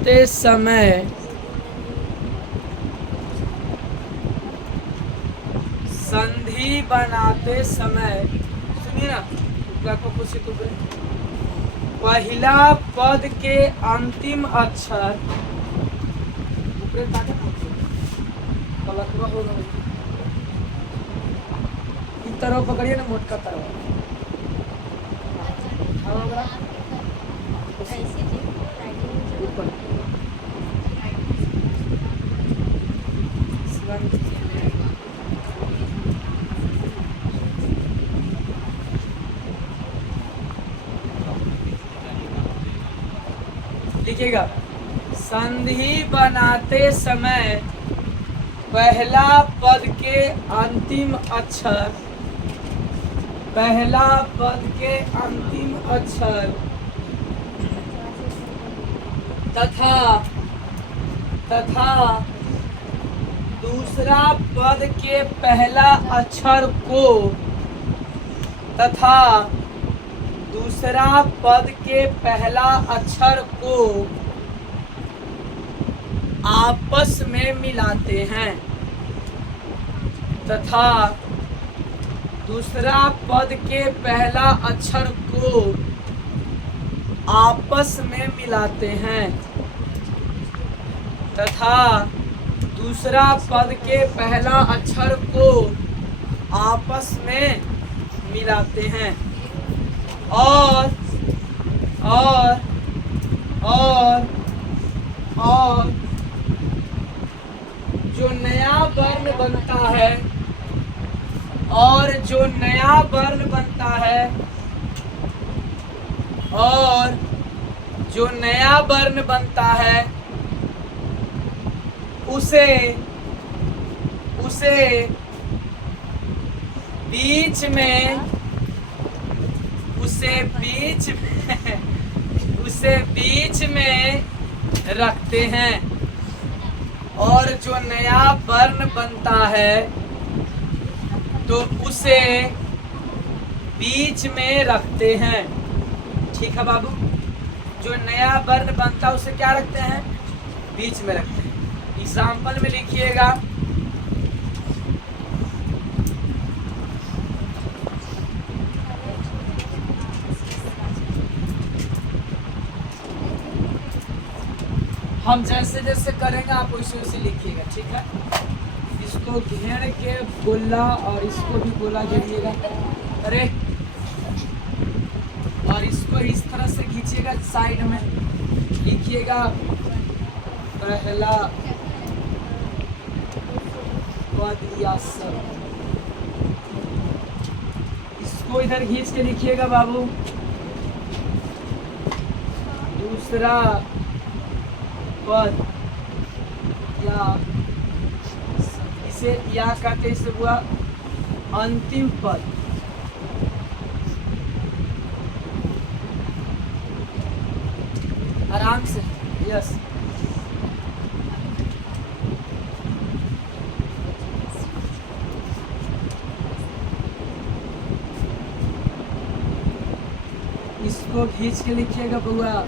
बनाते समय संधि बनाते समय सुनिए ना, क्या को कुछ तो पहला पद के अंतिम अक्षर तरह पकड़िए ना, मोटका तरह लिखिएगा, संधि बनाते समय पहला पद के अंतिम अक्षर, पहला पद के अंतिम अक्षर तथा दूसरा पद के पहला अक्षर को तथा दूसरा पद के पहला अक्षर को आपस में मिलाते हैं, तथा दूसरा पद के पहला अक्षर को आपस में मिलाते हैं, तथा दूसरा पद के पहला अक्षर को आपस में मिलाते हैं और जो नया वर्ण बनता है और जो नया वर्ण बनता है और जो नया वर्ण बनता है उसे बीच में उसे बीच में रखते हैं और जो नया वर्ण बनता है तो उसे बीच में रखते हैं। ठीक है बाबू, जो नया वर्ण बनता है उसे क्या रखते हैं? बीच में रखते हैं। एग्जाम्पल में लिखिएगा, हम जैसे जैसे करेंगे आप वैसे वैसे लिखिएगा। ठीक है, इसको घेर के गोला और इसको भी गोला घेरिएगा, अरे, और इसको इस तरह से खींचिएगा, साइड में लिखिएगा पहला पद या सब। इसको इधर खींच के लिखिएगा बाबू, दूसरा पद या, इसे या कहते, इसे हुआ अंतिम पद। आराम से, यस, इसको खींच के लिखिएगा बउआ।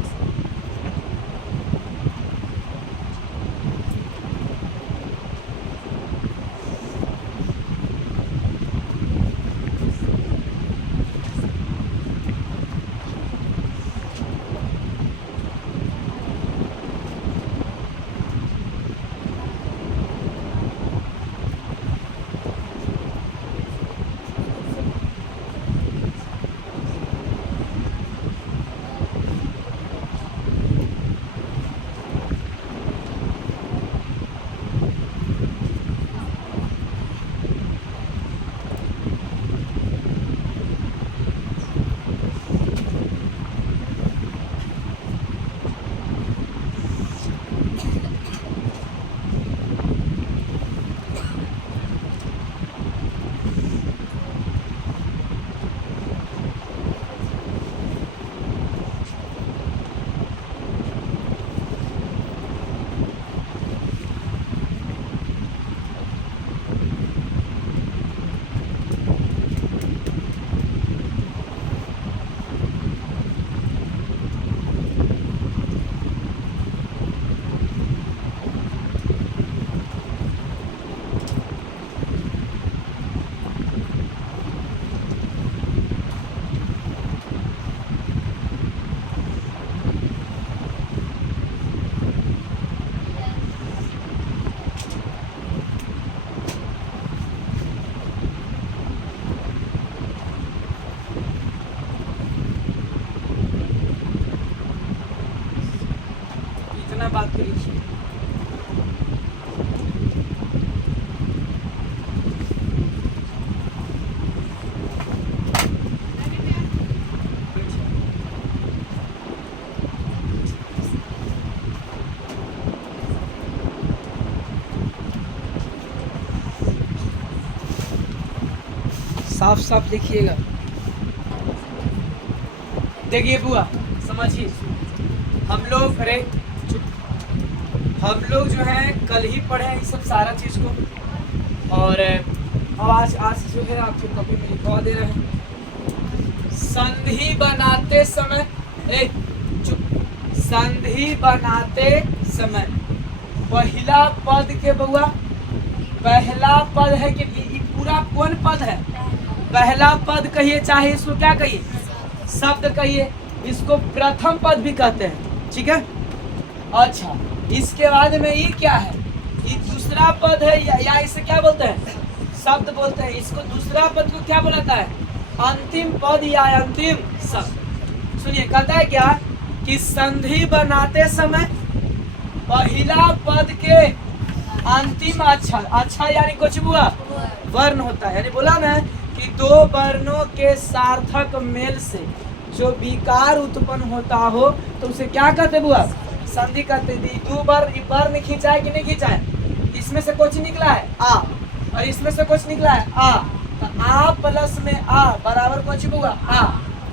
अपना बात को लिखिए। साफ साफ लिखिएगा। देखिए बुआ, समझिए, हम लोग जो हैं कल ही पढ़े हैं ये सब सारा चीज को, और आज जो है आपके कॉपी में लिखवा दे रहे हैं। संधि बनाते समय, संधि बनाते समय पहला पद के बुआ, पहला पद है कि ये पूरा कौन पद है? पहला पद कहिए, चाहे इसको क्या कहिए, शब्द कहिए, इसको प्रथम पद भी कहते हैं, ठीक है। अच्छा, इसके बाद में ये क्या है? ये दूसरा पद है, या इसे क्या बोलते हैं? शब्द बोलते हैं। इसको दूसरा पद को क्या बोलाता है? अंतिम पद या अंतिम शब्द। सुनिए, कहता है क्या कि संधि बनाते समय पहला पद के अंतिम अच्छा यानी कुछ बुआ वर्ण होता है। यानी बोला मैं कि दो वर्णों के सार्थक मेल से जो विकार उत्पन्न होता हो तो उसे क्या कहते बुआ? संधि कहते। दो वर्ण खींचा है कि नहीं खींचा है? इसमें से कुछ निकला है आ, और इसमें से कुछ निकला है आ, तो आ प्लस में आ बराबर कुछ बुआ आ।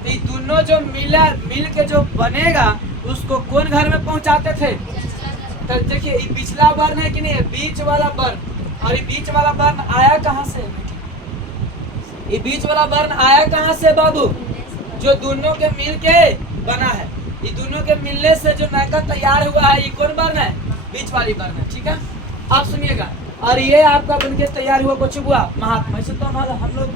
तो ये दोनों जो मिल के जो बनेगा उसको कौन घर में पहुंचाते थे? तो देखिए, ये पिछला वर्ण है कि नहीं है? बीच वाला वर्ण। और ये बीच वाला वर्ण आया कहाँ से? ये बीच वाला वर्ण आया कहाँ से बाबू? जो दोनों के मिल के बना है। ये दोनों के मिलने से जो नैका तैयार हुआ है, ये कौन वर्ण है? बीच वाली वर्ण है, ठीक है। आप सुनिएगा, और ये आपका बनके तैयार हुआ कुछ हुआ महात्मा। ऐसे तो हम लोग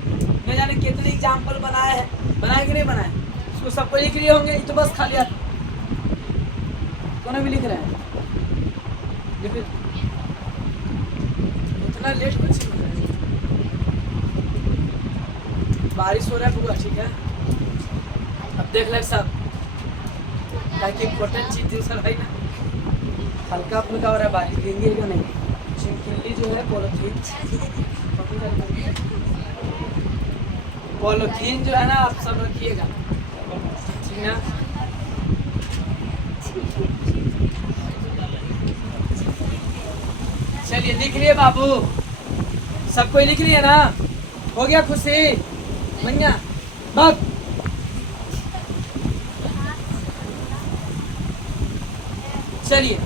न जाने कितने एग्जाम्पल बनाए हैं, बनाए कि नहीं बनाए? उसको सबको लिख लिए होंगे। तो बस खाली कौन भी लिख रहे हैं? उतना लेट कुछ नहीं, बारिश हो रहा है बुआ, ठीक है। अब देख ले सब, ताकि इम्पोर्टेंट चीज सर भाई ना, हल्का फुल्का हो रहा है बारिश, गिरेगी जो नहीं। चिमकिली जो है पॉलिथीन जो है ना, आप सब रखिएगा, ठीक ना। चलिए लिख लिए बाबू, सबको लिख लिए ना? हो गया खुशी भैया? बात चलिए,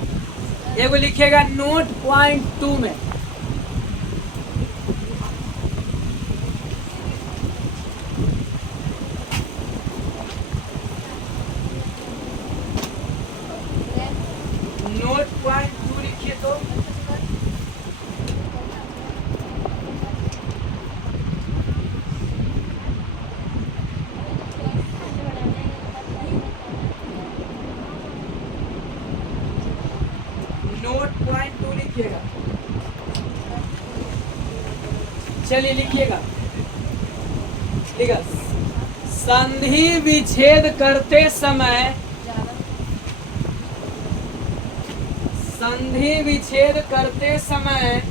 एगो लिखिएगा नोट पॉइंट 2 में। नोट पॉइंट 2 लिखिए तो चलिए लिखिएगा, ठीक है। संधि विच्छेद करते समय, संधि विच्छेद करते समय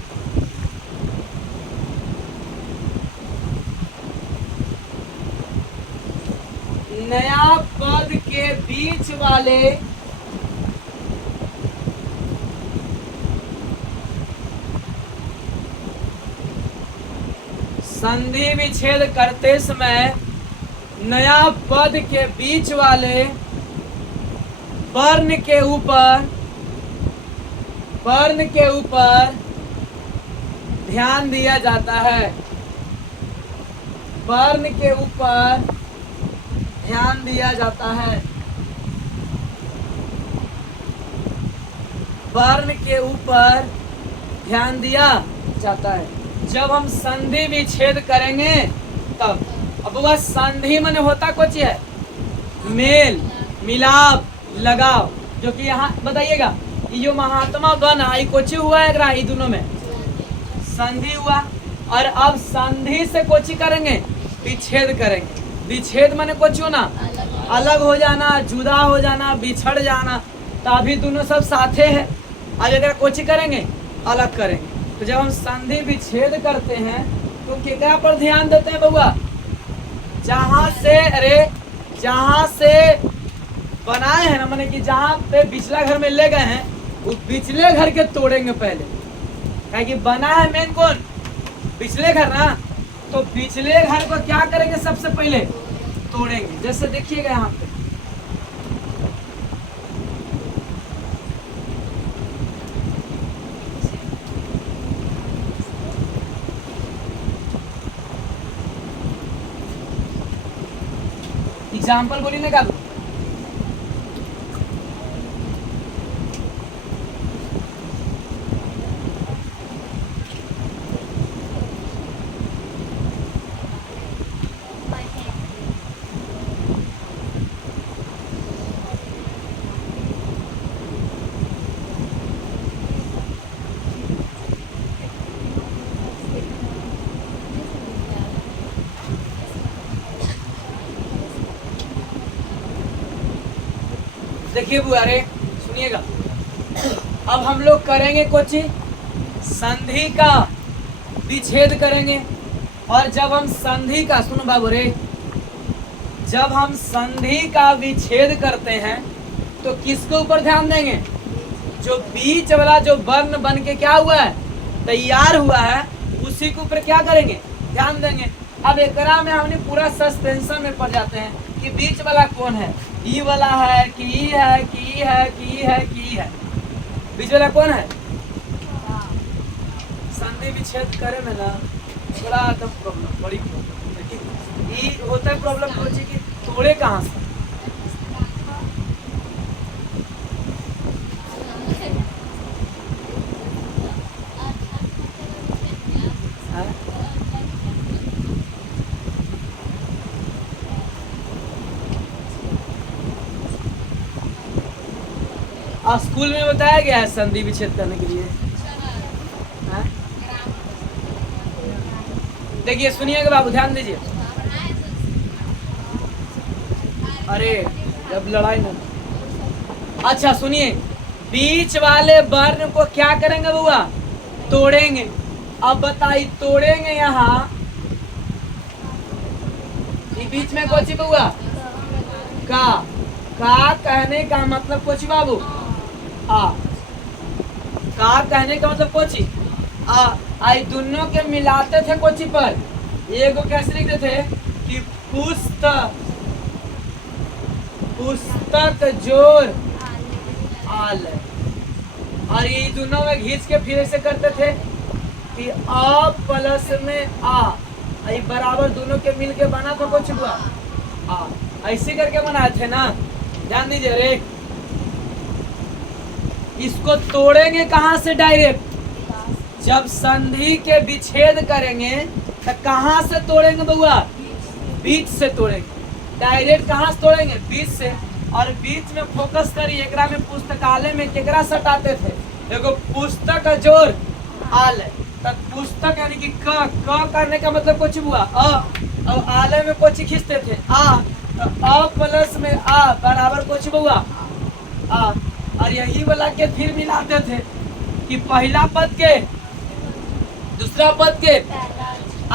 नया पद के बीच वाले संधि विच्छेद करते समय नया पद के बीच वाले वर्ण के ऊपर ध्यान दिया जाता है। वर्ण के ऊपर ध्यान दिया जाता है। वर्ण के ऊपर ध्यान दिया जाता है। जब हम संधि विच्छेद करेंगे तब, अब वह संधि माने होता कुछ है मेल, मिलाप, लगाव, जो कि यहाँ बताइएगा ये जो महात्मा बना ये कुछ हुआ है, ये दोनों में संधि हुआ। और अब संधि से कुछ करेंगे, विच्छेद करेंगे। विच्छेद माने कुछ होना, अलग हो जाना, जुदा हो जाना, बिछड़ जाना। तो अभी दोनों सब साथे हैं। आज अगर कोची करेंगे अलग करेंगे। तो जब हम संधि विच्छेद करते हैं तो केकरा पर ध्यान देते हैं बउआ? जहाँ से बनाए हैं ना, माने कि जहाँ पे पिछला घर में ले गए हैं उस पिछले घर के तोड़ेंगे पहले। क्या कि बना है मेन कौन? पिछले घर ना। तो पिछले घर को क्या करेंगे? सबसे पहले तोड़ेंगे। जैसे देखिएगा यहाँ पे एग्जाम्पल बोली ना, का देखिए बुआ रे, सुनिएगा। अब हम लोग करेंगे कुछ संधि का विच्छेद करेंगे। और जब हम संधि का, सुनो बाबू रे, जब हम संधि का विच्छेद करते हैं तो किसके ऊपर ध्यान देंगे? जो बीच वाला जो वर्ण बन के क्या हुआ है, तैयार हुआ है, उसी के ऊपर क्या करेंगे? ध्यान देंगे। अब एकरा में हमने पूरा सस्पेंशन में पड़ जाते हैं कि बीच वाला कौन है, ई वाला है कि ई है कि ई है कि ई है कि ई है। बीच वाला कौन है? संधि विच्छेद करे में ना थोड़ा तो प्रॉब्लम, बड़ी प्रॉब्लम। ई होता है प्रॉब्लम सोचिए कि तोड़े कहाँ से। स्कूल में बताया गया है संधि विच्छेद करने के लिए। देखिए सुनिएगा बाबू, ध्यान दीजिए। अरे जब लड़ाई ना, अच्छा सुनिए, बीच वाले वर्ण को क्या करेंगे बुआ? तोड़ेंगे। अब बताइए तोड़ेंगे यहाँ, बीच में कोची बुआ? का कहने का मतलब कोची बाबू? आ का कहने का मतलब कोची? आई दोनों के मिलाते थे कोची पर, एगो कैसे लिखते थे कि पुस्तक जोर आल, और ये दोनों में घींच के फिर ऐसे करते थे कि आ प्लस में आ, ये बराबर दोनों के मिल के बना था कुछ हुआ आ, ऐसे करके बनाए थे ना। ध्यान दीजिए रे, इसको तोड़ेंगे कहाँ से? डायरेक्ट जब संधि के विच्छेद करेंगे तो कहाँ से तोड़ेंगे बउआ? बीच से तोड़ेंगे। डायरेक्ट कहाँ से तोड़ेंगे? बीच से। और बीच में फोकस करिए, एकरा में पुस्तकालय में केकरा सटाते थे? देखो पुस्तक जोर आल, तब पुस्तक यानी कि क करने का मतलब कुछ हुआ और आलय में कुछ खींचते थे आ, तो प्लस में आ बराबर कुछ हुआ आ, और यही वाला के फिर मिलाते थे कि पहला पद के दूसरा पद के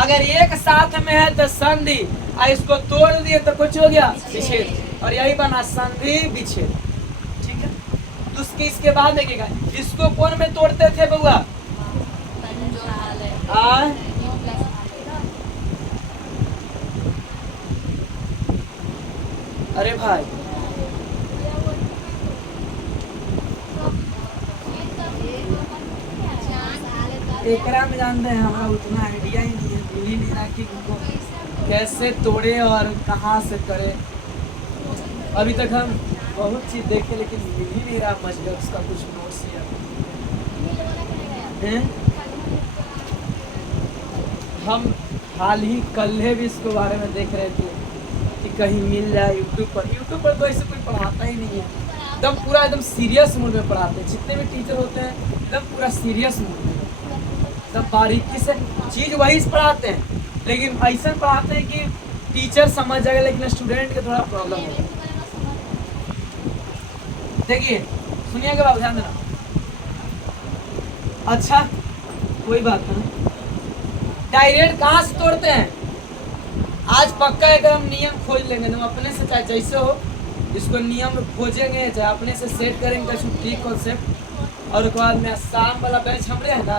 अगर एक साथ में है तो संधि, और इसको तोड़ दिए तो कुछ हो गया विच्छेद, और यही बना संधि विच्छेद। ठीक है, तो उसके इसके बाद देखिएगा इसको कौन में तोड़ते थे बउआ? अरे भाई एकरा में जानते हैं, हमारा उतना आइडिया ही नहीं है, मिल ही नहीं रहा कि उनको कैसे तोड़े और कहाँ से करे। अभी तक हम बहुत चीज देखे लेकिन मिल ही नहीं रहा मतलब उसका कुछ नोट्स या हम हाल ही कल भी इसके बारे में देख रहे थे कि कहीं मिल जाए यूट्यूब पर तो ऐसे कोई पढ़ाता ही नहीं है, एकदम पूरा एकदम सीरियस मूड में पढ़ाते हैं। जितने भी टीचर होते हैं एकदम पूरा सीरियस मूड में, एकदम बारीकी से चीज़ वही पढ़ाते हैं, लेकिन ऐसा पढ़ाते हैं कि टीचर समझ जाएगा लेकिन स्टूडेंट के थोड़ा प्रॉब्लम होगा। देखिए सुनिएगा बाबू, ध्यान देना। अच्छा कोई बात नहीं, डायरेक्ट कहाँ से तोड़ते हैं? आज पक्का एकदम नियम खोज लेंगे, तुम अपने से चाहे जैसे हो इसको नियम खोजेंगे, चाहे अपने से सेट करेंगे ठीक कॉन्सेप्ट। और उसके बाद में शाम वाला बैच हमरे है ना,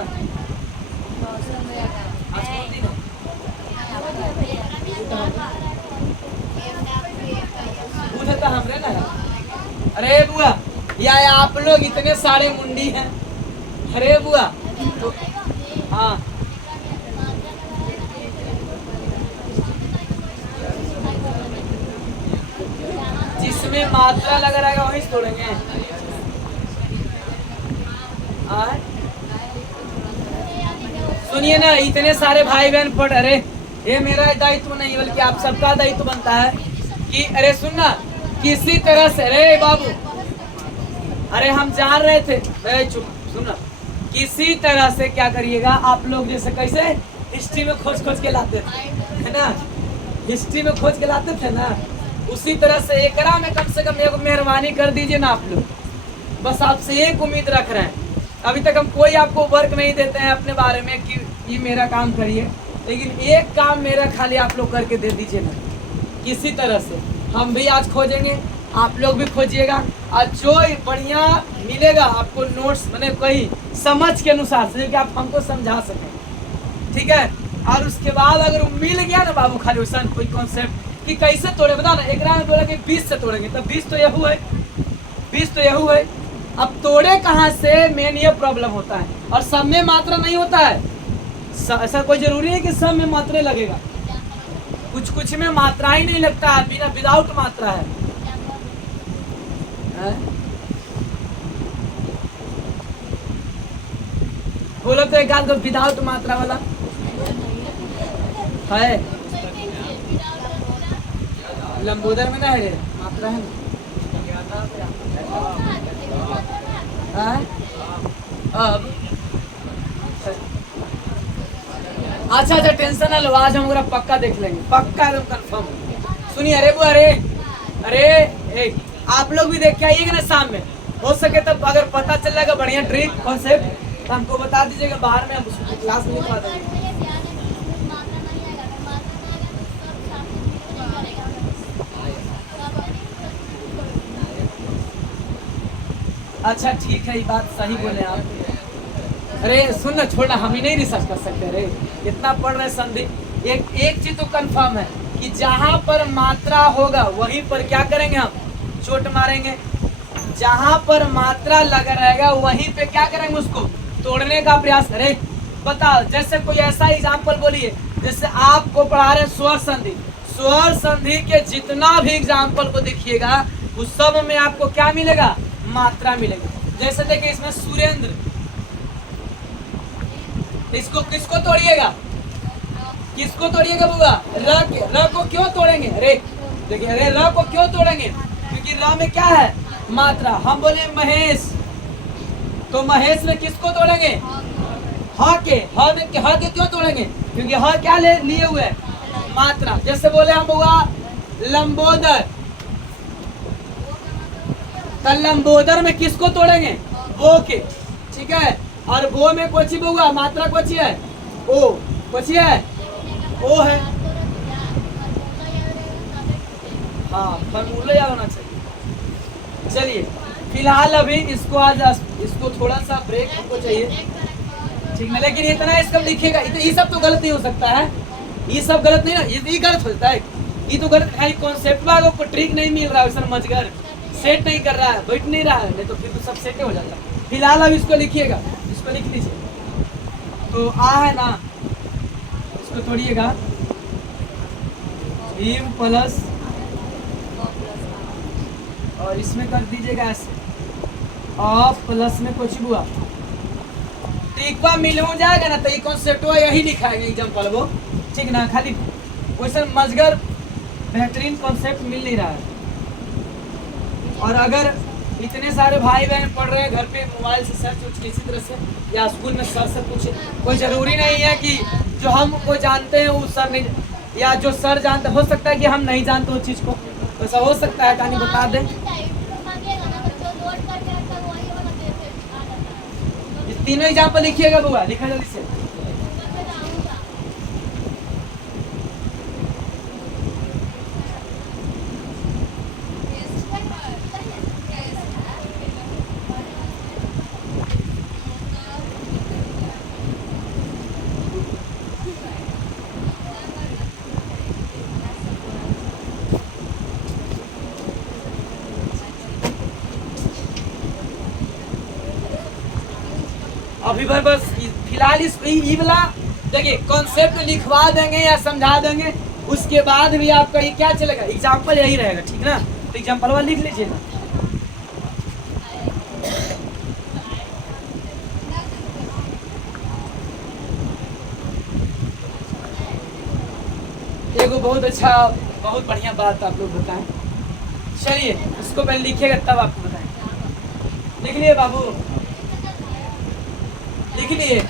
आज कौन दिन है? बुध तो हमरे ना है। अरे बुआ, या आप लोग इतने सारे मुंडी हैं। अरे बुआ तो हाँ, जिसमें मात्रा लगा रहेगा वही तोड़ेंगे। सुनिए ना, इतने सारे भाई बहन पढ़, अरे ये मेरा दायित्व नहीं बल्कि आप सबका दायित्व बनता है कि अरे सुनना, किसी तरह से, अरे बाबू अरे हम जान रहे थे, अरे चुप सुनना, किसी तरह से क्या करिएगा आप लोग, जैसे कैसे हिस्ट्री में खोज खोज के लाते थे है ना, हिस्ट्री में खोज के लाते थे ना, उसी तरह से एकरा में कम से कम एक मेहरबानी कर दीजिए ना आप लोग। बस आपसे एक उम्मीद रख रहे हैं, अभी तक हम कोई आपको वर्क नहीं देते हैं अपने बारे में कि ये मेरा काम करिए, लेकिन एक काम मेरा खाली आप लोग करके दे दीजिए ना किसी तरह से। हम भी आज खोजेंगे, आप लोग भी खोजिएगा, और जो बढ़िया मिलेगा आपको नोट्स मैंने कोई समझ के अनुसार से कि आप हमको समझा सकें, ठीक है। और उसके बाद अगर मिल गया ना बाबू खाली वैसा कोई कॉन्सेप्ट कि कैसे तोड़े, बता ना, एक रात बोला कि 20 से तोड़ेंगे, तब 20 तो यहू है, 20 तो यहू है। अब तोड़े कहाँ से, मेन ये प्रॉब्लम होता है। और सब में मात्रा नहीं होता है, ऐसा कोई जरूरी है कि सब में मात्रा लगेगा, कुछ कुछ में मात्रा ही नहीं लगता है, बिना विदाउट मात्रा है। बोलो तो एक आध को विदाउट मात्रा वाला है, लंबोदर में ना है मात्रा है ना। अब अच्छा अच्छा टेंशन ना लो, आज हम पक्का देख लेंगे, पक्का एकदम कंफर्म। सुनिए अरे वो अरे आप लोग भी देख के आइएगा ना शाम में, हो सके तब अगर पता चल जाएगा बढ़िया ट्रिक कॉन्सेप्ट तो हमको बता दीजिएगा, बाहर में हम उसको क्लास में लिखवा देंगे। अच्छा ठीक है, ये बात सही बोले आप। अरे सुन ना, छोड़ना, हम ही नहीं रिसर्च कर सकते, अरे इतना पढ़ रहे संधि। एक चीज तो कंफर्म है कि जहाँ पर मात्रा होगा वहीं पर क्या करेंगे, हम चोट मारेंगे। जहाँ पर मात्रा लगा रहेगा वहीं पे क्या करेंगे, उसको तोड़ने का प्रयास करें। बताओ, जैसे कोई ऐसा एग्जाम्पल बोलिए, जैसे आपको पढ़ा रहे स्वर संधि, स्वर संधि के जितना भी एग्जाम्पल को देखिएगा उस सब में आपको क्या मिलेगा, मात्रा मिलेगी। जैसे देखिए इसमें सुरेंद्र, इसको किसको तोड़िएगा, किसको तोड़िएगा बुआ, र को क्यों तोड़ेंगे, अरे देखिए, अरे र को क्यों तोड़ेंगे, क्योंकि र में क्या है, मात्रा। हम बोले महेश, तो महेश में किसको तोड़ेंगे, ह के क्यों तोड़ेंगे, क्योंकि ह क्या लिए हुए, मात्रा। जैसे बोले हम बुआ लंबोदर, तो लंबोदर में किसको तोड़ेंगे, वो के, ठीक है। और वो में कोची बुआ मात्रा कोची है, ओ कोची है, ओ है, हाँ फॉर्मूला याद होना चाहिए। चलिए फिलहाल अभी इसको आज इसको थोड़ा सा ब्रेक हमको चाहिए, ठीक है। लेकिन इतना इसका लिखेगा, ये सब तो गलत नहीं हो सकता है, ये सब गलत नहीं ना, ये गलत होता है, ये तो गलत खाली कॉन्सेप्ट में आपको ट्रिक नहीं मिल रहा है, समझकर सेट नहीं कर रहा है, बैठ नहीं रहा है, नहीं तो फिर तो सब सेट हो जाता है। फिलहाल अब इसको लिखिएगा, इसको लिख लीजिए। तो आ है ना, इसको तोड़िएगा, भीम प्लस, और इसमें कर दीजिएगा ऐसे, ऑफ प्लस में कुछ हुआ तो एक बार मिल हो जाएगा ना, तो ये कॉन्सेप्ट यही लिखाएगा एग्जाम्पल वो, ठीक ना। खाली क्वेश्चन मजगर बेहतरीन कॉन्सेप्ट मिल नहीं रहा है। और अगर इतने सारे भाई बहन पढ़ रहे हैं घर पे मोबाइल से सर्च कुछ किसी तरह से, या स्कूल में सर से पूछे, कोई ज़रूरी नहीं है कि जो हम को जानते हैं वो सर नहीं, या जो सर जानते, हो सकता है कि हम नहीं जानते उस चीज़ को, ऐसा हो सकता है, कहानी बता दें। तीनों एग्जाम्पल लिखिएगा बुआ, लिखा जल्दी से। अभी भर बस फिलहाल इस ई वाला देखिए कॉन्सेप्ट लिखवा देंगे या समझा देंगे, उसके बाद भी आपका ये क्या चलेगा, एग्जाम्पल यही रहेगा, ठीक ना। तो एग्जाम्पल वाला लिख लीजिए ना। एगो बहुत अच्छा बहुत बढ़िया बात आप लोग बताएं। चलिए उसको पहले लिखिएगा तब आपको बताएं। लिख लिए बाबू, लिख लिए।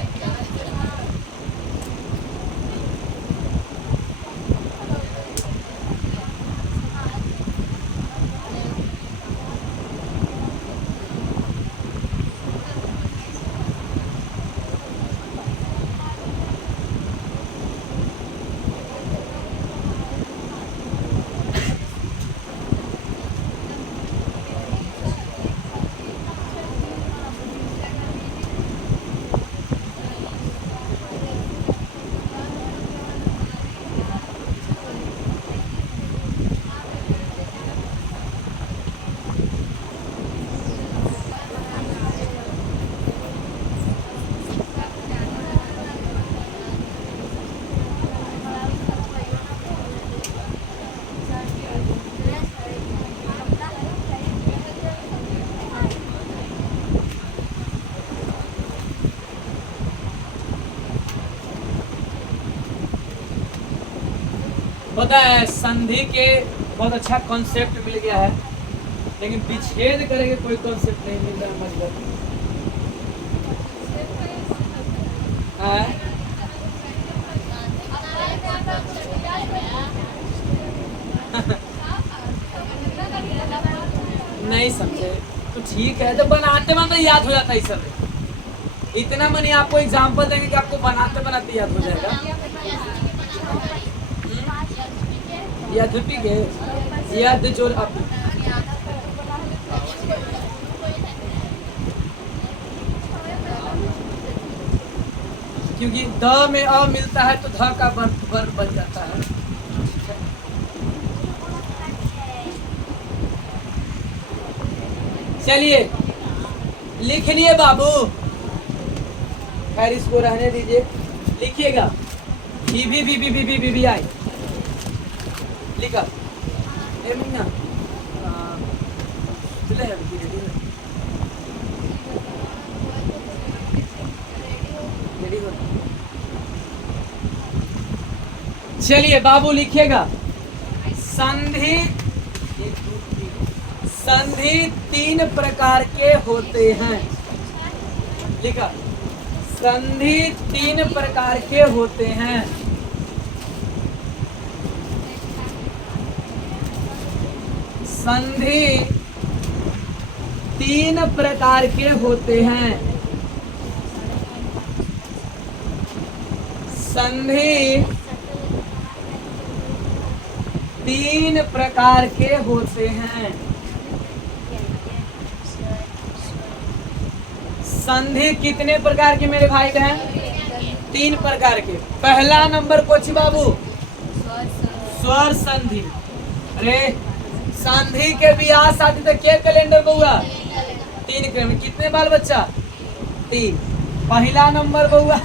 पता है संधि के बहुत अच्छा कॉन्सेप्ट मिल गया है, लेकिन विच्छेद करेंगे कोई कॉन्सेप्ट नहीं मिल रहा है मतलब। नहीं समझे तो ठीक है, तो बनाते बनाते याद हो जाता है सब। इतना मैंने आपको एग्जांपल देंगे कि आपको बनाते बनाते याद हो जाएगा। याद के याद जोड़ आप क्योंकि द में अ मिलता है तो ध का वर्ब बन जाता है। चलिए लिख लिए बाबू, खैर इसको रहने दीजिए, लिखिएगा भी आई लिखा ए मीना चले है रेडी हो। चलिए बाबू लिखिएगा संधि, संधि 3 प्रकार के होते हैं। लिखा संधि 3 प्रकार के होते हैं। संधि 3 प्रकार के होते हैं। संधि 3 प्रकार के होते हैं। संधि कितने प्रकार के मेरे भाई बहन? 3 प्रकार के। पहला नंबर कोची बाबू स्वर संधि। अरे संधि के ब्याह शादी तक के कैलेंडर बउआ 3 क्रम। कितने बाल बच्चा 3। पहला नंबर बउआ,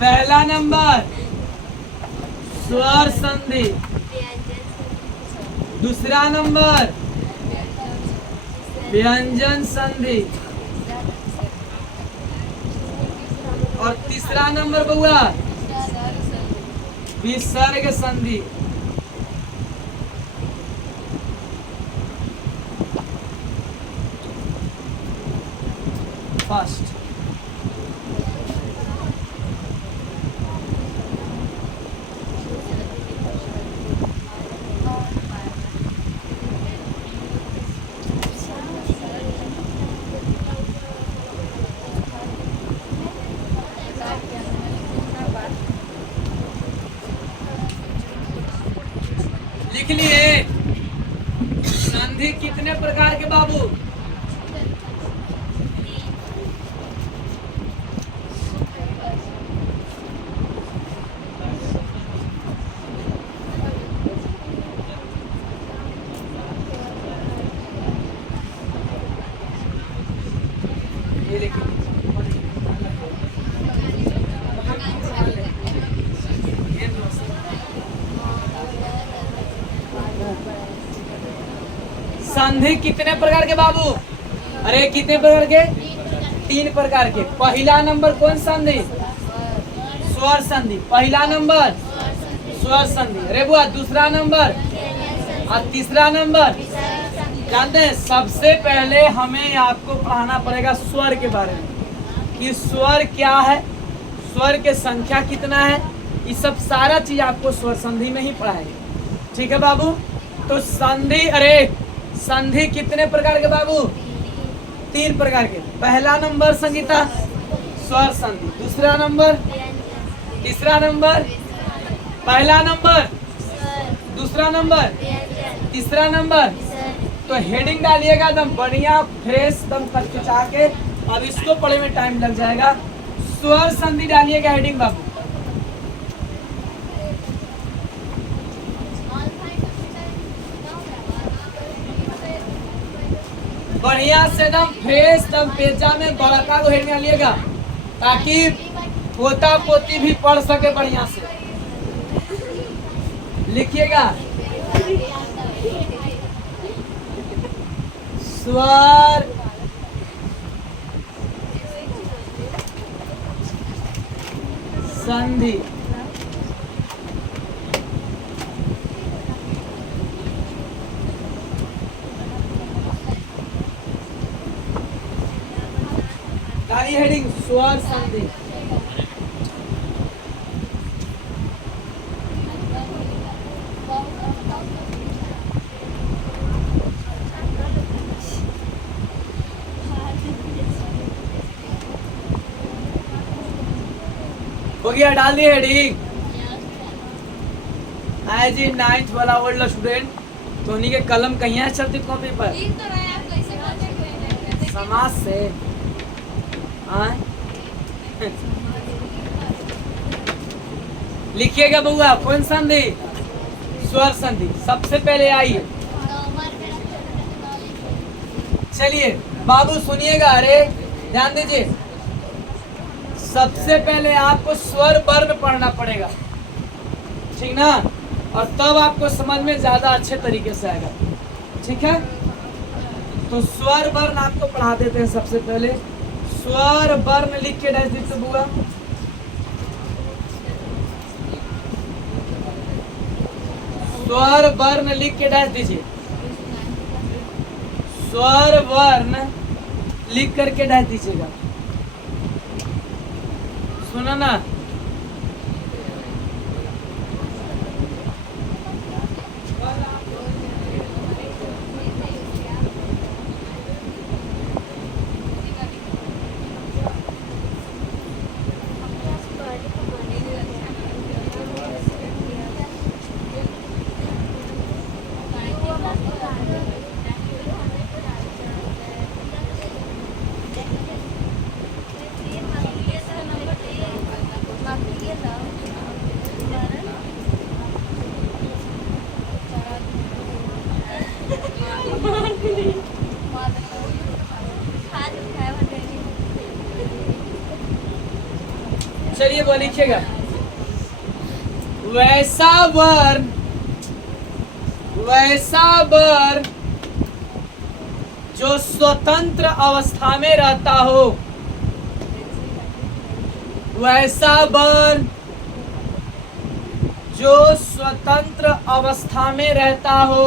पहला नंबर स्वर संधि, दूसरा नंबर व्यंजन संधि और तीसरा नंबर बउआ विसर्ग संधि। फर्स्ट लिख लिए। संधि कितने प्रकार के बाबू? ये लिखिए। संधि कितने प्रकार के बाबू? अरे कितने प्रकार के? 3 प्रकार के। पहला नंबर कौन संधि? स्वर संधि। पहला नंबर स्वर संधि। अरे बुआ दूसरा नंबर और तीसरा नंबर जानते हैं? सबसे पहले हमें आपको पढ़ाना पड़ेगा स्वर के बारे में कि स्वर क्या है, स्वर के संख्या कितना है, ये सब सारा चीज आपको स्वर संधि में ही पढ़ाएंगे। ठीक है बाबू? तो संधि, अरे संधि कितने प्रकार के बाबू? 3 प्रकार के। पहला नंबर संगीता स्वर संधि, दूसरा नंबर, तीसरा नंबर। पहला नंबर, दूसरा नंबर, तीसरा नंबर। तो हेडिंग डालिएगा एकदम बढ़िया फ्रेश एकदम खचखचा के। अब इसको पढ़ने में टाइम लग जाएगा। स्वर संधि डालिएगा हेडिंग बाबू। बढ़िया से एकदम फ्रेश एकदम पेजा में बड़का को हेडिंग डालिएगा ताकि पोता पोती भी पढ़ सके बढ़िया से। लिखिएगा स्वर संधि। डाली हेडिंग स्वर संधि। हो गया? डाल दिए हेडिंग। आज जी 9th वाला वर्ल्ड स्टूडेंट तो उन्हीं के कलम कहीं है चलती कॉपी पर समाज से लिखिएगा बउआ कौन संधि? स्वर संधि। सबसे पहले आइए, चलिए बाबू सुनिएगा, अरे ध्यान दीजिए। सबसे पहले आपको स्वर वर्ण पढ़ना पड़ेगा, ठीक ना? और तब आपको समझ में ज्यादा अच्छे तरीके से आएगा। ठीक है? तो स्वर वर्ण आपको पढ़ा देते हैं। सबसे पहले स्वर वर्ण लिख के डैश दीजिए बुआ। स्वर वर्ण लिख के डैश दीजिए। स्वर वर्ण लिख करके डैश दीजिएगा। सुना ना? चलिए वो लिखिएगा। वैसा वर्ण जो स्वतंत्र अवस्था में रहता हो, वैसा वर्ण जो स्वतंत्र अवस्था में रहता हो,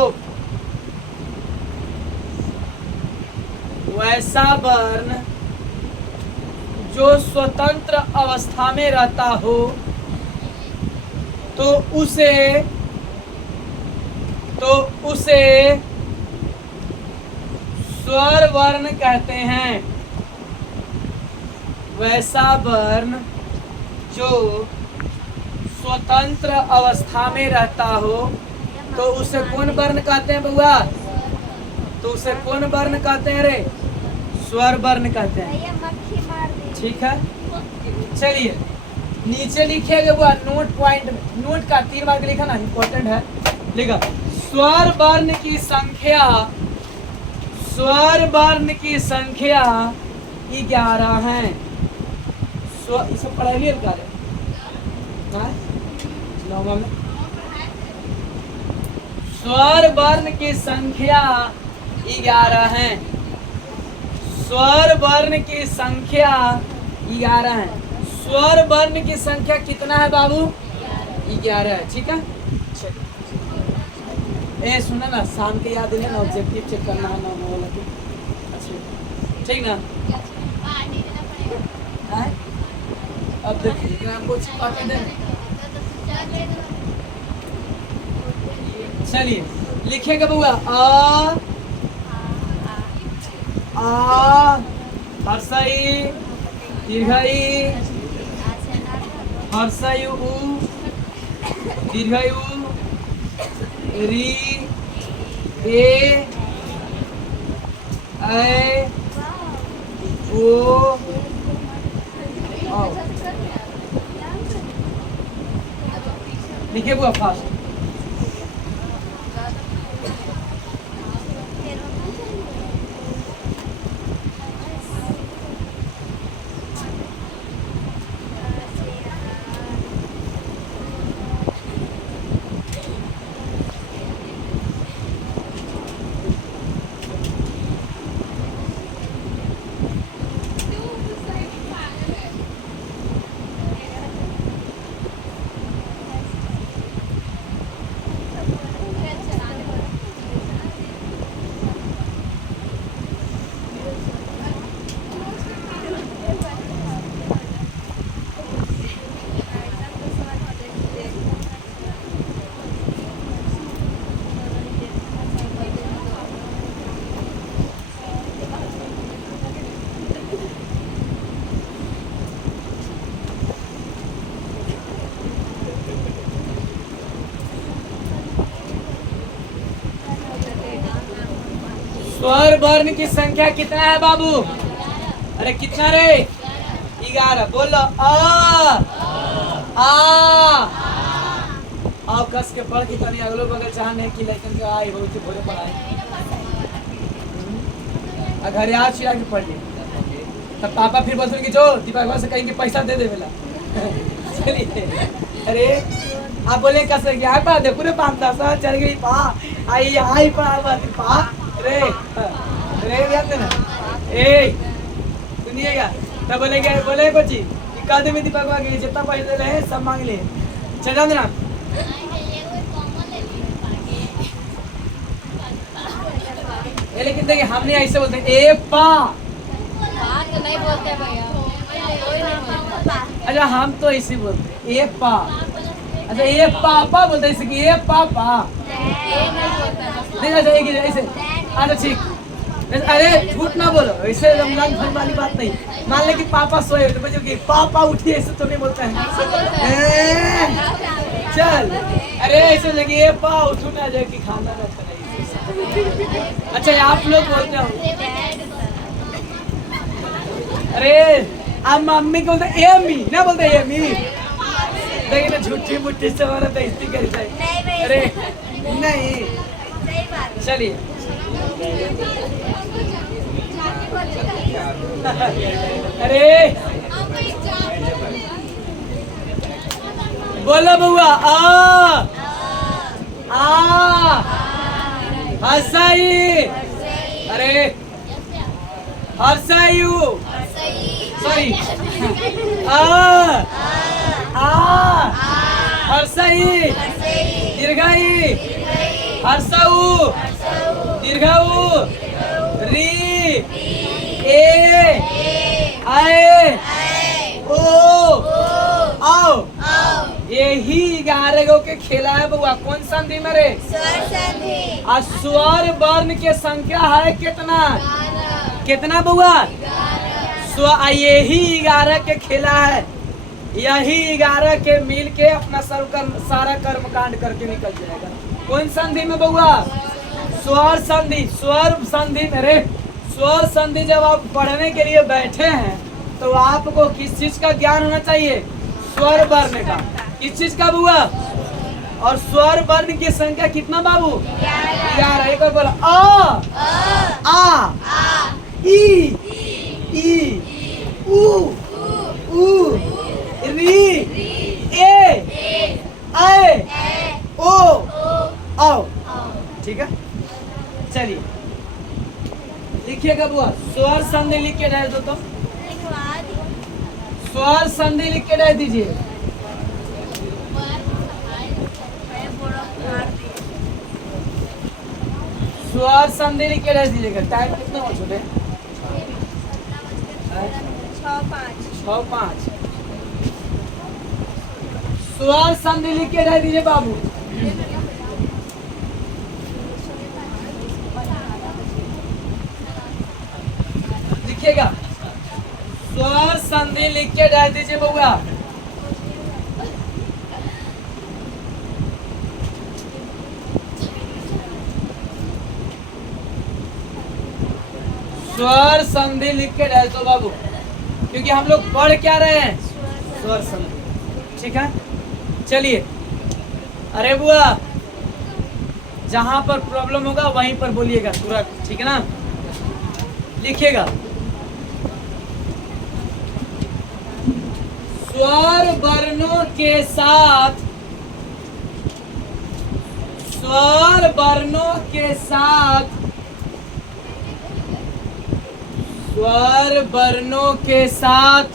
वैसा वर्ण जो स्वतंत्र अवस्था में रहता हो तो उसे स्वर वर्ण कहते हैं। वैसा वर्ण जो स्वतंत्र अवस्था में रहता हो तो उसे कौन वर्ण कहते हैं बउआ? तो उसे कौन वर्ण कहते हैं रे? स्वर वर्ण कहते हैं। ठीक है, चलिए नीचे लिखिएगा बउआ नोट पॉइंट में, नोट का 3 बार लिखा ना, इम्पोर्टेंट है। लिखा स्वर वर्ण की संख्या, स्वर वर्ण की संख्या 11 है। इसे पढ़ाई लिया बता रहे स्वर वर्ण की संख्या 11 है। स्वर वर्ण की संख्या 11 है। स्वर वर्ण की संख्या कितना है बाबू? 11 है। ठीक है, ए सुना ना, शाम के याद नहीं ना, ऑब्जेक्टिव चेक करना है ना वो लगे। अच्छा ठीक ना, अब देखिए हमको चिपका दे। चलिए लिखेगा बउआ आ हर्षई दीर्घई हर्षयु दीर्घयु री ए ओ लिखे बुआ फास्ट। स्वर वर्ण की संख्या कितना है बाबू? अरे कितना रे? 11। बोलो आओ कस के पढ़ के तनी अगलो बगल चाहने की लेकिन के आई बहुत भोरे पढ़ाई घर आज चिरा के पढ़ ली तब पापा फिर बोलते कि जो दीपक से कहेंगे पैसा दे देवेला। चलिए अरे आप बोले कैसे क्या पा देखो रे 5-10 चल गई पा आई आई पा रे रे याद ना ए सुनिएगा तब बोले कोची कद में दीपक के जितना पैसे ले सब मांग ले चल देना। लेकिन देखिए हमने ऐसे बोलते हैं ए पा तो नहीं बोलते भैया। अच्छा हम तो ऐसे बोलते हैं ए पा। अच्छा ये पापा बोलते हैं कि ये पापा नहीं ऐसे ऐसे। अच्छा ठीक अरे झूठ ना बोलो ऐसे रमजान भर वाली बात नहीं। मान ले कि पापा सोए तो बच्चों की पापा उठिए ऐसे तो नहीं बोलता है। चल अरे ऐसे लगे ये पा उठू ना जाए कि खाना ना खाना। अच्छा आप लोग बोलते हो अरे आप मम्मी को बोलते ए मी ना बोलते ए मी देखिए ना झूठी मुट्ठी से हमारा बेइज्जती करता है। अरे नहीं चलिए अरे बोलो बुआ आ हर्षई अरे हर्षयु सॉरी हर्षई दीर्घई हर्षऊ दीर्घऊ री ए आए ओ आओ यही 11 गो के खेला है बउआ। कौन संधि में रे? स्वर वर्ण के संख्या है कितना? कितना बउआ? यही 11 के खेला है। यही 11 के मिल के अपना सारा कर्म कांड करके निकल जाएगा। कौन संधि में बउआ? स्वर संधि। स्वर संधि मेरे स्वर संधि जब आप पढ़ने के लिए बैठे हैं तो आपको किस चीज का ज्ञान होना चाहिए? स्वर वर्ण का। किस चीज का बुआ? और स्वर वर्ण की संख्या कितना बाबू? 11। एक बार बोला आ ई उ री ए ओ औ। ठीक है, चलिए लिखिएगा बुआ। स्वर संधि लिख के डाल दो तो। स्वर संधि लिख के डाल दीजिए। स्वर संधि लिख के डाल दीजिएगा। टाइम कितना हो छोटे? 6:05। स्वर संधि लिख के डाल दीजिए बाबू। लिखिएगा। स्वर संधि लिख के डाल दीजिए बउआ। स्वर संधि लिख के डाल दो बाबू, क्योंकि हम लोग पढ़ क्या रहे हैं? स्वर संधि। ठीक है, चलिए। अरे बुआ, जहां पर प्रॉब्लम होगा वहीं पर बोलिएगा तुरंत, ठीक है ना? लिखिएगा। स्वर वर्णों के साथ, स्वर वर्णों के साथ, स्वर वर्णों के साथ,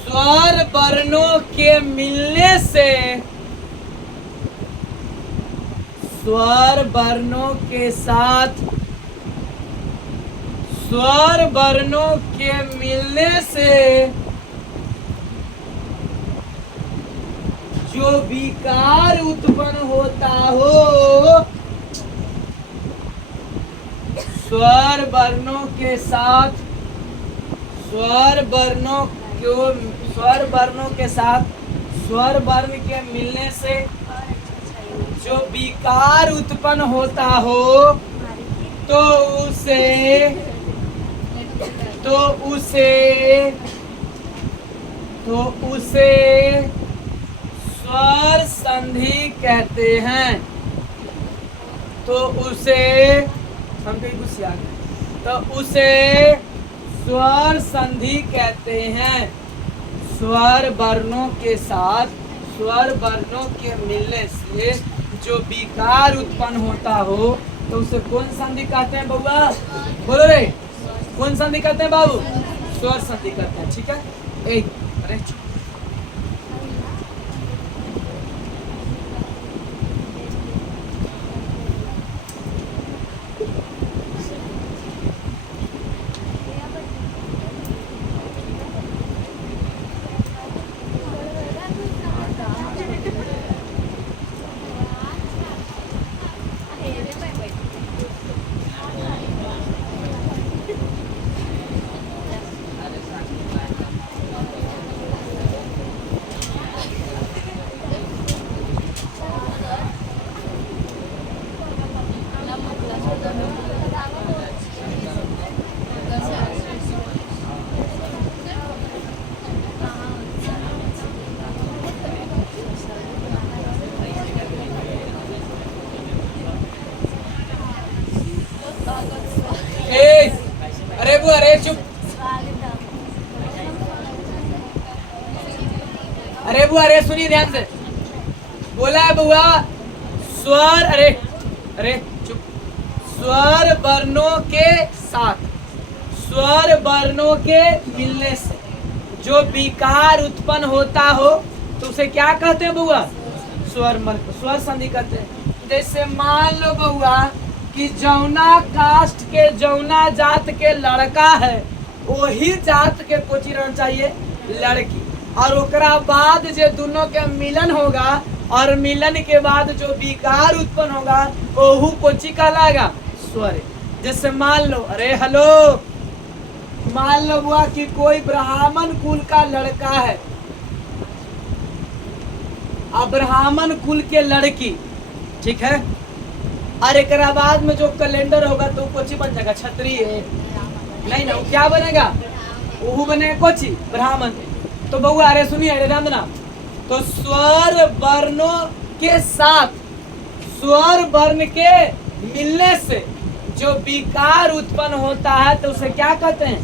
स्वर वर्णों के मिलने से, स्वर वर्णों के साथ, स्वर वर्णों के मिलने से जो विकार उत्पन्न होता हो, स्वर वर्णों के साथ, स्वर वर्णों के साथ, स्वर वर्ण के मिलने से जो विकार उत्पन्न होता हो तो उसे स्वर संधि कहते हैं। तो उसे स्वर संधि कहते हैं। स्वर वर्णों के साथ, स्वर वर्णों के मिलने से जो विकार उत्पन्न होता हो तो उसे कौन संधि कहते हैं बउआ? बोलो रे, कौन संधि कहते हैं बाबू? स्वर संधि कहते हैं। ठीक है, एक अरे चुप। अरे बुआ, अरे चुप। अरे बुआ, अरे सुनिए ध्यान से। बोला है बुआ, स्वर, अरे चुप। स्वर वर्णों के साथ, स्वर वर्णों के मिलने से जो विकार उत्पन्न होता हो तो उसे क्या कहते हैं बुआ? स्वर संधि कहते हैं। जैसे मान लो बुआ कि जौना कास्ट के, जौना जात के लड़का है वही जात के कोची रहना चाहिए? लड़की। और ओकरा बाद जो दोनों के मिलन होगा और मिलन के बाद जो विकार उत्पन्न होगा वहू कोची कहलाएगा? स्वर। जैसे मान लो, अरे हेलो, मान लो हुआ कि कोई ब्राह्मण कुल का लड़का है और ब्राह्मण कुल के लड़की, ठीक है। और एक बाद में जो कैलेंडर होगा तो कोची बन जाएगा, क्षत्रिय नहीं ना, वो क्या बनेगा, वो बनेगा कोची, ब्राह्मण। तो बउआ अरे सुनिए, अरे रामना, तो स्वर वर्णों के साथ स्वर वर्ण के मिलने से जो विकार उत्पन्न होता है तो उसे क्या कहते हैं,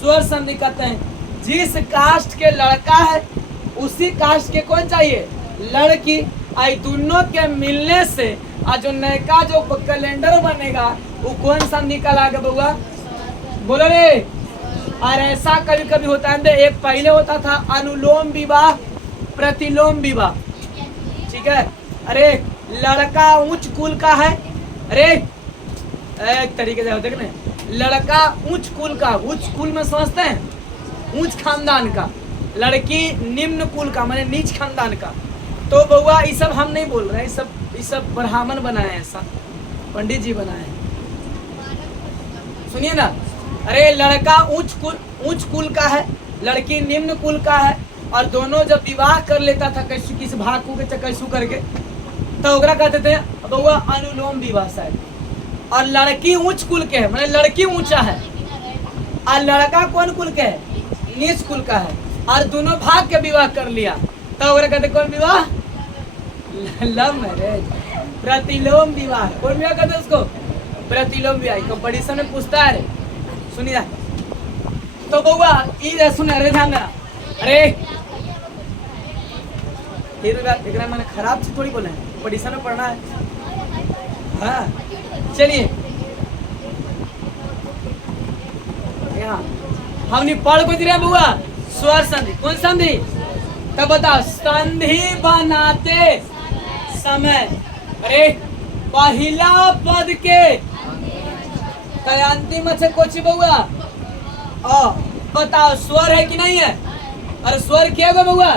स्वर संधि कहते हैं। जिस कास्ट के लड़का है उसी कास्ट के कौन चाहिए, लड़की। आई दोनों के मिलने से और जो नयका जो कैलेंडर बनेगा वो कौन संधि कहलाएगा बउआ, बोलो रे। और ऐसा कभी कभी होता है, एक पहले होता था अनुलोम विवाह प्रतिलोम विवाह, ठीक है। अरे लड़का उच्च कुल का है, अरे एक तरीके से होते ना, लड़का उच्च कुल का, उच्च कुल में समझते हैं उच्च खानदान का, लड़की निम्न कुल का माने नीच खानदान का। तो बउआ ये सब हम नहीं बोल रहे हैं, ये सब ब्राह्मण बनाए हैं, ऐसा पंडित जी बनाए हैं, सुनिए ना। अरे लड़का उच्च कुल का है, लड़की निम्न कुल का है, और दोनों जब विवाह कर लेता था कैसू किस भाकू के कैसू करके, तो ओकरा कहते थे बउआ अनुलोम विवाह शायद। और लड़की उच्च कुल के है, मतलब लड़की ऊंचा है, और लड़का कौन कुल के है, नीच कुल का है, और दोनों भाग के विवाह कर लिया, तो ओकरा कहते कौन विवाह, लव मैरिज, प्रतिलोम विवाह। कौन विवाह कहते उसको, प्रतिलोम विवाह। कंपटीशन में पूछता है, सुनिए। तो बउआ ये सुन, अरे ध्यान देना, अरे फिर एकरा मैंने खराब चीज थोड़ी बोले हैं, कंपटीशन में पढ़ना है। हाँ चलिए, यहाँ हमने पढ़ कुछ रहे बुआ, स्वर संधि। कौन संधि, तब बताओ, संधि बनाते समय अरे पहला पद के अंतिम से कुछ बउआ बताओ, स्वर है कि नहीं है, अरे स्वर क्या गो बउआ,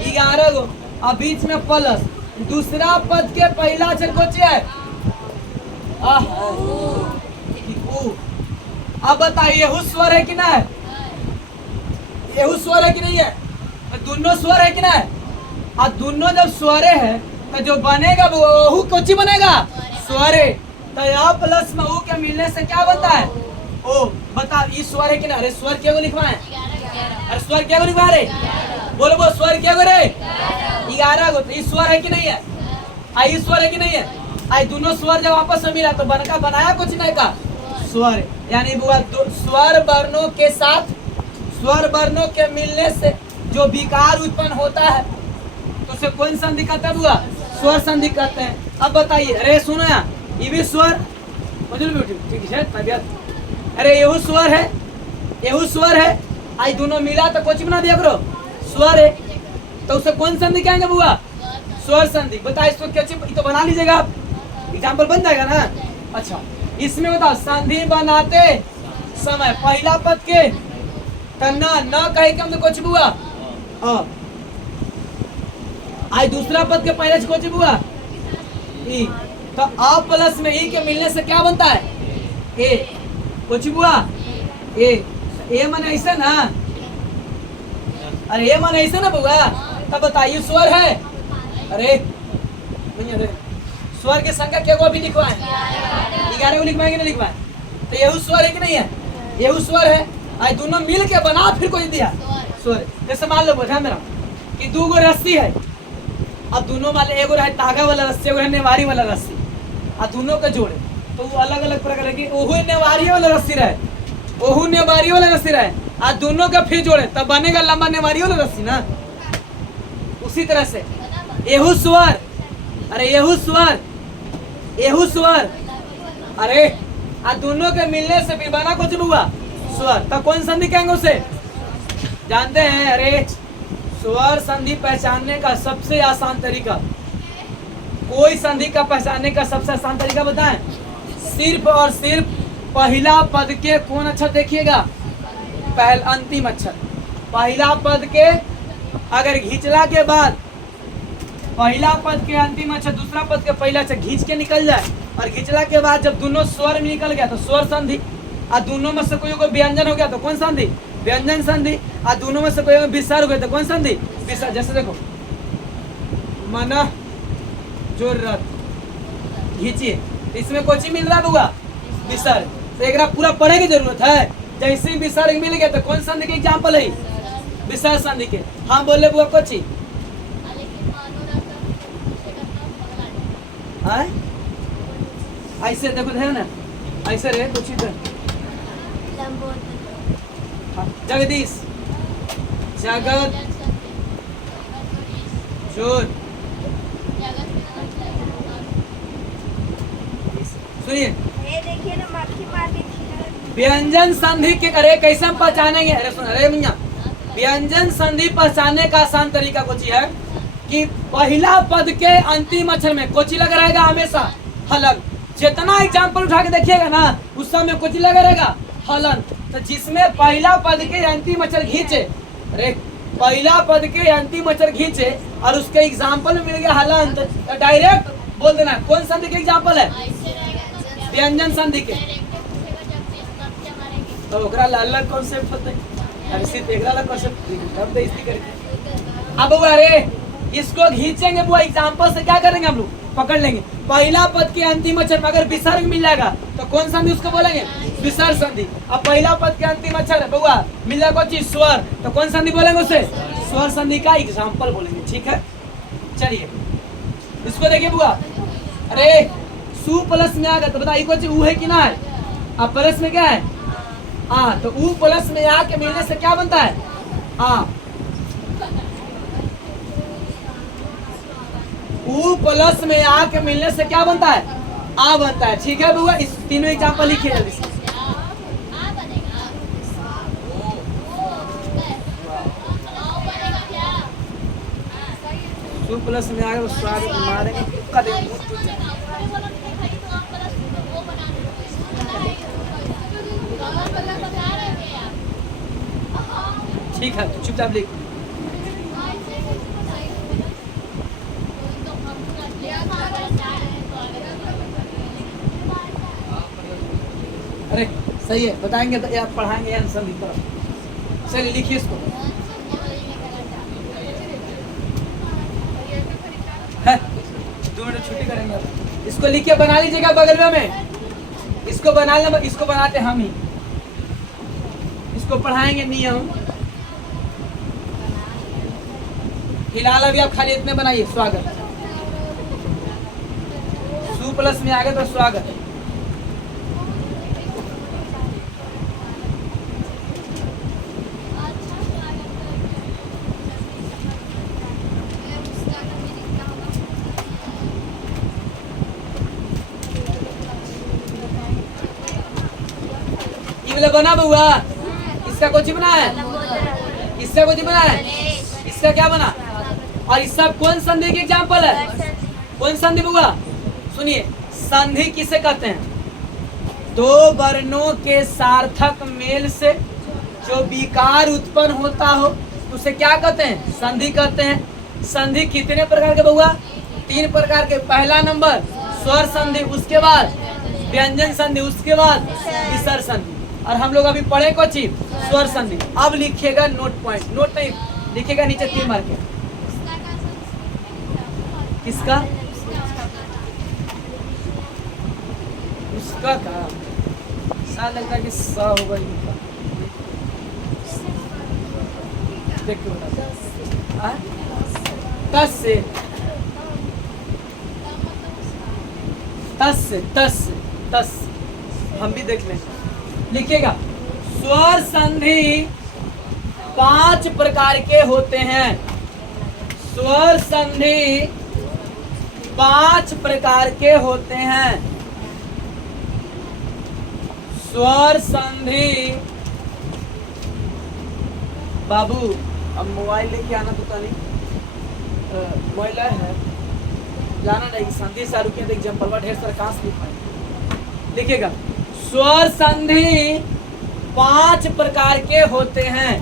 11 गो, और बीच में प्लस, दूसरा पद के पहला अक्षर कुछ है, अब बताइए यहू स्वर है कि ना है, यहू स्वर है कि नहीं है, दोनों स्वर है कि ना है। और दोनों जब स्वरे है तो जो बनेगा वो कोची बनेगा, स्वरे। तो यहाँ प्लस में ओ के मिलने से क्या बनता है, ओ। बताओ ये स्वर है कि ना, अरे स्वर क्या को लिखवाए, अरे स्वर क्या को लिखवा रे, बोलो बोलो स्वर क्या को रे, 11 गो। तो ये स्वर है कि नहीं है, आई स्वर है कि नहीं है, आई दोनों स्वर जब आपस में मिला तो बनका बनाया कुछ नहीं का, स्वर। यानी बुआ स्वर वर्णों के साथ स्वर वर्णों के मिलने से जो विकार उत्पन्न होता है तो उसे कौन संधि कहते हैं बुआ, स्वर संधि कहते हैं। अब बताइए, अरे सुनो यहाँ, ये भी स्वर, ठीक है तबियत, अरे यहू स्वर है, यहू स्वर है, आई दोनों मिला तो कुछ बना दिया करो, स्वर है, तो उसे कौन संधि कहेंगे बुआ, स्वर संधि। बताइए इसको क्या तो बना लीजिएगा आप, एग्जाम्पल बन जाएगा ना। अच्छा इसमें बताओ, संधि बनाते समय पहला पद के तन्ना न कहे के हम तो कुछ बुआ, आई दूसरा पद के पहले से कुछ बुआ ई, तो आ प्लस में ई के मिलने से क्या बनता है, ए। कुछ बुआ ए मन ऐसा ना, अरे ए मन ऐसा ना बुआ। तब बताइए स्वर है, अरे स्वर की संख्या क्या को अभी लिखवाएं, 11 को लिखवाएंगे ना लिखवाएं, तो यहू स्वर है कि नहीं है, यहू स्वर है। आज दोनों मिल के बना फिर कोई दिया स्वर। जैसे मान लो ध्यान देना कि 2 गो रस्सी है, अब दोनों वाले एगो रहे तागा वाला रस्सी, एगो नेवारी वाला रस्सी, और दोनों के जोड़े तो वो अलग अलग प्रकार की, ओहू नेवारी वाला रस्सी रहे, ओहू नेवारी वाला रस्सी रहे, और दोनों का फिर जोड़े तब बनेगा लंबा नेवारी वाला रस्सी ना। उसी तरह से यहू स्वर, अरे यहू स्वर, यहू स्वर, अरे आ दोनों के मिलने से फिर बना कुछ बुआ स्वर। तो कौन संधि कहेंगे उसे, जानते हैं। अरे स्वर संधि पहचानने का सबसे आसान तरीका, कोई संधि का पहचानने का सबसे आसान तरीका बताएं, सिर्फ और सिर्फ पहला पद के कौन अक्षर देखिएगा, अंतिम अक्षर। पहला पद के अगर घिंचला के बाद पहला पद के अंतिम अक्षर दूसरा पद के पहला अक्षर घींच के निकल जाए, और घिंचला के बाद जब दोनों स्वर में निकल गया तो स्वर संधि। और दोनों में से कोई व्यंजन हो गया तो कौन संधि? व्यंजन संधि। और दोनों में से कोई विसर्ग हो गया तो कौन संधि? विसर्ग। जैसे देखो मन जो रथ घीचिए, इसमें कोची मिल रहा होगा? विसर्ग। तो एक पूरा पढ़ने की जरूरत है। जैसे ही विसर्ग मिल गया तो कौन संधि के एग्जाम्पल है? विसर्ग संधि के। हाँ बोले बुआ कोची ऐसे देखो है ना, ऐसे रहे कुछ ही जगदीश जगत जोर। सुनिए देखिए ना मक्खी मार दी थी। व्यंजन संधि के अरे कैसे हम पहचानेंगे? अरे सुन, अरे भैया व्यंजन संधि पहचानने का आसान तरीका कुछ है कि पहला पद के अंतिम अक्षर में कोची लगा रहेगा हमेशा? हलन। जितना एग्जाम्पल उठा के देखिएगा ना उस समय कोची लगा रहेगा? हलन। तो जिसमें पहला पद के अंतिम अक्षर घींचे, अरे पहला पद के अंतिम अक्षर घींचे और उसके एग्जाम्पल में मिल गया हलन, तो डायरेक्ट बोल देना कौन संधि के एग्जाम्पल है? व्यंजन संधि के। तो ओकरा अलग कॉन्सेप्ट होते हैं। अरे सिर्फ एक अलग कॉन्सेप्ट तब दे इसी करके। अब अरे इसको घींचेंगे वो एग्जाम्पल से क्या करेंगे हम लोग? पकड़ लेंगे। पहला पद के अंतिम अक्षर में अगर विसर्ग मिल जाएगा तो कौन संधि उसको बोलेंगे? विसर्ग संधि। अब पहला पद के अंतिम अक्षर बउआ मिल जाएगा चीज स्वर, तो कौन संधि बोलेंगे उसे? स्वर संधि का एग्जाम्पल बोलेंगे। ठीक है, चलिए इसको देखिए बुआ। अरे सु प्लस में आ गया तो बताइए कुछ ऊ है कि ना है? अब प्लस में क्या है? आ। तो ऊ प्लस में आ के मिलने से क्या बनता है? आ। ऊ प्लस में आ के मिलने से क्या बनता है? आ बनता है। ठीक है बुआ, इस तीनों एग्जाम्पल लिखिए जल्दी से। सु प्लस में आ गया स्वाद मारेंगे तुक्का देंगे। ठीक है तो चुपचाप लिख। अरे सही है, बताएंगे तो आप पढ़ाएंगे आंसर लिख कर। चलिए लिखिए इसको। है 2 मिनट छुट्टी करेंगे। इसको लिखिए, बना लीजिएगा बगल में। इसको बना लेना, इसको बनाते हम ही, इसको पढ़ाएंगे नियम। फिलहाल अभी आप खाली इतने बनाइए। स्वागत सु प्लस में आ गए तो स्वागत। बना बुआ, इसका कुछ बना है? इसका कुछ बना है? इसका क्या बना? और इसका कौन संधि के एग्जाम्पल है? कौन संधि बुआ? सुनिए, संधि किसे कहते हैं? दो वर्णों के सार्थक मेल से जो विकार उत्पन्न होता हो उसे क्या कहते हैं? संधि कहते हैं। संधि कितने प्रकार के बुआ? 3 प्रकार के। पहला नंबर स्वर संधि, उसके बाद व्यंजन संधि, उसके बाद विसर्ग संधि। और हम लोग अभी पढ़े को चीज स्वर संधि। अब लिखिएगा नोट पॉइंट, नोट नहीं लिखिएगा नीचे 3 मार्क के। किसका? उसका का सा लगता है कि सा होगा इनका। देख के बता। तस से तस से तस से तस हम भी देख लेंगे। लिखिएगा स्वर संधि 5 प्रकार के होते हैं। स्वर संधि 5 प्रकार के होते हैं। स्वर संधि बाबू अब मोबाइल लेके आना पता नहीं, मोबाइल है जाना नहीं। संधि सारू के एग्जाम्पल ढेर सारा कहाँ से लिख पाए। लिखिएगा स्वर संधि 5 प्रकार के होते हैं।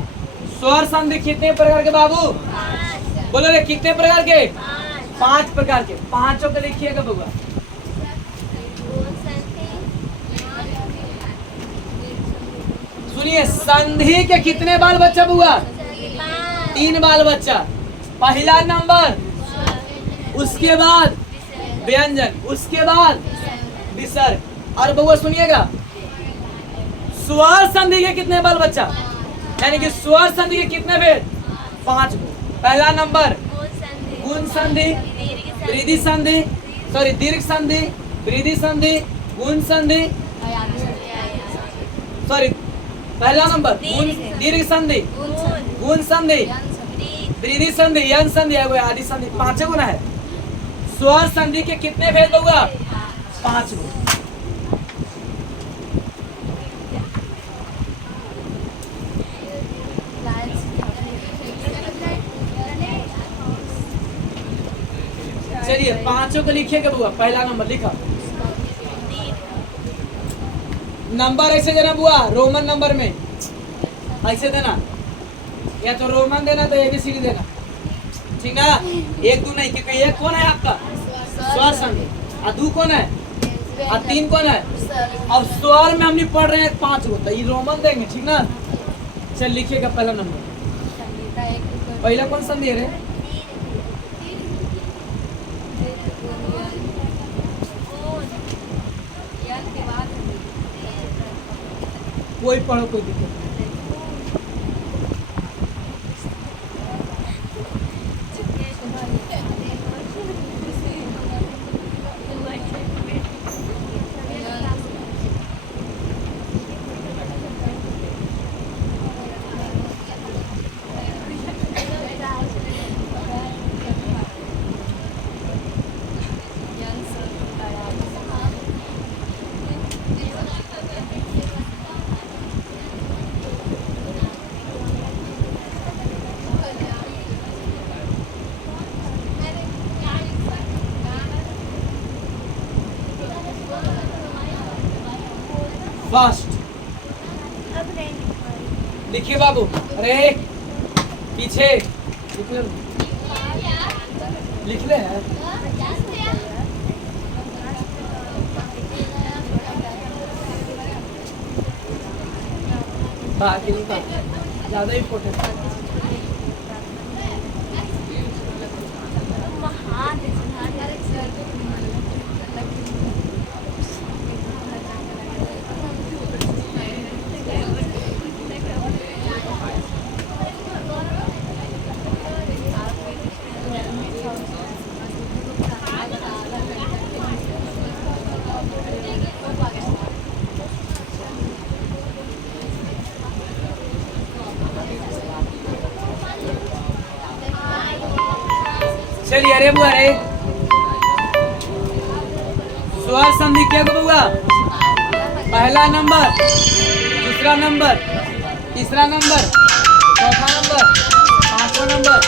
स्वर संधि कितने प्रकार के बाबू? 5। बोलो रे कितने प्रकार के? 5 प्रकार के। पांचों को लिखिएगा बउआ। सुनिए, संधि के कितने बाल बच्चा बुआ? 3 बाल बच्चा। पहला नंबर, उसके बाद व्यंजन, उसके बाद विसर्ग। और बउआ सुनिएगा, स्वर संधि के कितने बाल बच्चा? यानी कि स्वर संधि के कितने भेद? 5 गो। पहला नंबर गुण संधि, वृद्धि संधि, सॉरी दीर्घ संधि, वृद्धि संधि, गुण संधि, सॉरी पहला नंबर दीर्घ संधि, गुण संधि, वृद्धि संधि, यन संधि, आदि संधि। 5 गो ना है। स्वर संधि के कितने भेद होगा? 5 गो। चलिए 5 को लिखिएगा बुआ। पहला नंबर लिखा। नंबर ऐसे देना बुआ, रोमन नंबर में ऐसे देना, या तो रोमन देना तो एबीसीडी देना, ठीक ना? 1 2 नहीं, क्योंकि 1 कौन है आपका? स्वर संधि। और 2 कौन है? और 3 कौन है? अब स्वर में हम नहीं पढ़ रहे हैं 5 गो, तो ये रोमन देंगे, ठीक ना? चल लिखिएगा पहला नंबर। पहला कौन संधि है रे? कोई पढ़ो, कोई दिक्कत नहीं। फास्ट अब नहीं लिखिए बाबू। अरे पीछे लिख ले हैं। बाकी नहीं बात, ज्यादा इम्पोर्टेंट। चलिए अरे बुआ रे, स्वर संधि क्या को बुआ? पहला नंबर, दूसरा नंबर, तीसरा नंबर, चौथा नंबर, 5वां नंबर,